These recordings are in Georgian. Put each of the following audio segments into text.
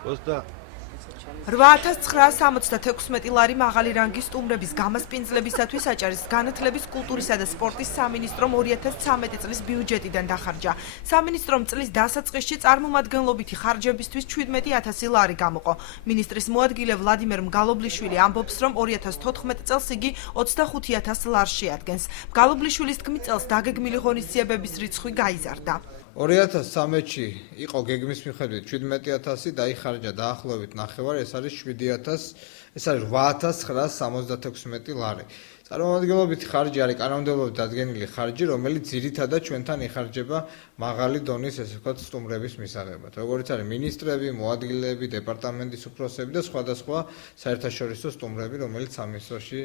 8976 ლარი მაღალი რანგის სტუმრების გამასპინძლებისათვის აჭარის განათლების, კულტურისა და სპორტის სამინისტრომ 2013 წლის ბიუჯეტიდან დახარჯა. სამინისტრომ წლის დასაწყისში წარმომადგენლობითი ხარჯებისთვის 17000 ლარი გამოყო. მინისტრის მოადგილე ვლადიმერ მგალობლიშვილი ამბობს, რომ 2014 წელს იგი 25000 ლარს შეადგენს. მგალობლიშვილის თქმით, წელს დაგეგმილი ღონისძიებების რიცხვი გაიზარდა. 2013-ში იყო გეგმის მიხედვით 17000, დაიხარჯა დაახლოებით ნახევარი, ეს არის 8976 ლარი. წარმომადგენლობითი ხარჯი არის კანონმდებლობით დადგენილი ხარჯი, რომელიც ძირითადად ჩვენთან იხარჯება მაღალი დონის, ესე ვთქვათ, სტუმრების მისაღებად. როგორც არის მინისტრები, მოადგილეები, დეპარტამენტის უფროსები და სხვადასხვა საერთაშორისო სტუმრები, რომელიც სამინისტროში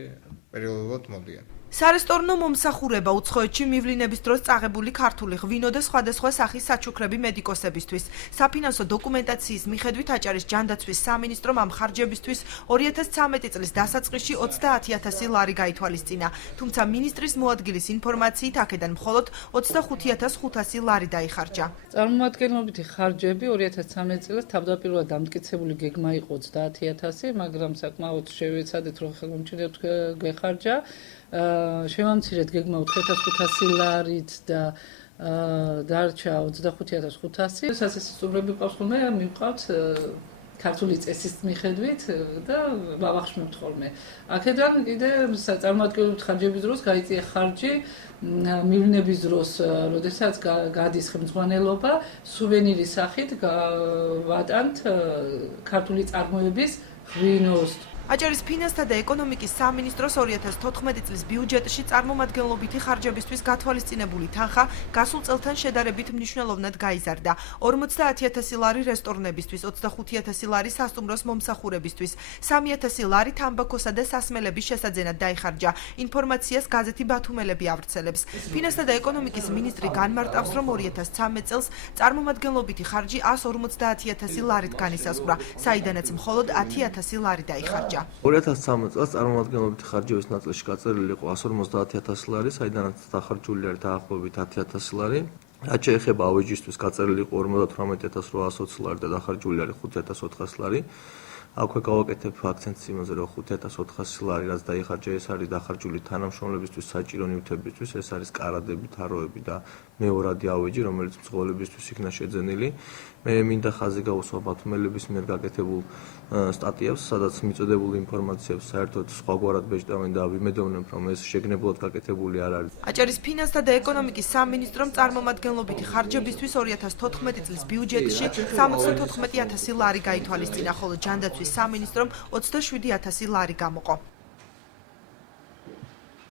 პერიოდულად მოდიან. სარესტორნო მომსახურება უცხოეთში მივლინების დროს წაღებული ქართული ღვინო და სხვადასხვა სახის საჩუქრები მედიკოსებისთვის. საფინანსო დოკუმენტაციის მიხედვით აჭარის ჯანდაცვის სამინისტრომ ამ ხარჯებისთვის 2013 წლის დასაწყისში 30000 ლარი გაითვალისწინა. თუმცა მინისტრის მოადგილის ინფორმაციით აქედან მხოლოდ 25500 ლარი დაიხარჯა. წარმომადგენლობითი ხარჯები 2013 წელს თავდაპირველად დამტკიცებული გეგმა იყო 30000, მაგრამ საკმაოდ შევეცადეთ, რომ ხელმომჩინედ გვეხარჯა. შევამცირეთ გეგმა 4500 ლარით და დარჩა 25500. სასეს სტუმრები ყავს ხოლმე, მივყავთ ქართული წესის მიხედვით და ვავახშმებთ ხოლმე. აქედან კიდე წარმომადგენლობითი ხარჯების დროს გაიწია ხარჯი მივლინების დროს, როდესაც გადის ხელმძღვანელობა, სუვენირის სახით ვატანთ ქართული წარმოების ღვინოს. აჭარის ფინანსთა და ეკონომიკის სამინისტროს 2014 წლის ბიუჯეტში წარმომადგენლობითი ხარჯებისთვის გათვალისწინებული თანხა გასულ წელთან შედარებით მნიშვნელოვნად გაიზარდა. 50000 ლარი რესტორნებისთვის, 25000 ლარი სასტუმროს მომსახურებისთვის, 3000 ლარი თამბაქოსა და სასმელების შესაძენად დაიხარჯა. ინფორმაციას გაზეთი ბათუმელები ავრცელებს. ფინანსთა და ეკონომიკის მინისტრი განმარტავს, რომ 2013 წელს წარმომადგენლობითი ხარჯი 150000 ლარით განისაზღვრა, საიდანაც მხოლოდ 10000 ლარი დაიხარჯა. 2013 წელს წარმომადგენლობითი ხარჯების ნაწილში გაწერილი იყო 150000 ლარი, საიდანაც დახარჯული არის დაახლოებით 10000 ლარი. რაც შეეხება ავეჯისთვის გაწერილი იყო 58820 ლარი და დახარჯული არის 5400 ლარი. აქვე გავაკეთებ აქცენტს იმაზე, რომ 5400 ლარი რაც დაიხარჯა, ეს არის დახარჯული თანამშრომლებისთვის, საჭირო ნივთებისთვის, ეს არის კარადები, თაროები და მეორადი ავეჯი, რომელიც მძღოლებისთვის იქნა შეძენილი. მე მინდა ხაზი გაუსვა ბათუმელების მიერ გაკეთებულ სტატიებს, სადაც მიწოდებული ინფორმაციებს საერთოდ სხვაგვარად ბეჭდავენ და ვიმედოვნებ, რომ ეს შეგნებულად გაკეთებული არ არის. აჭარის ფინანსთა და ეკონომიკის სამინისტრომ წარმომადგენლობითი ხარჯებისთვის 2014 წლის ბიუჯეტში 74000 ლარი გაითვალისწინა, ხოლო ჯანდაცვის სამინისტრომ 27000 ლარი გამოყო.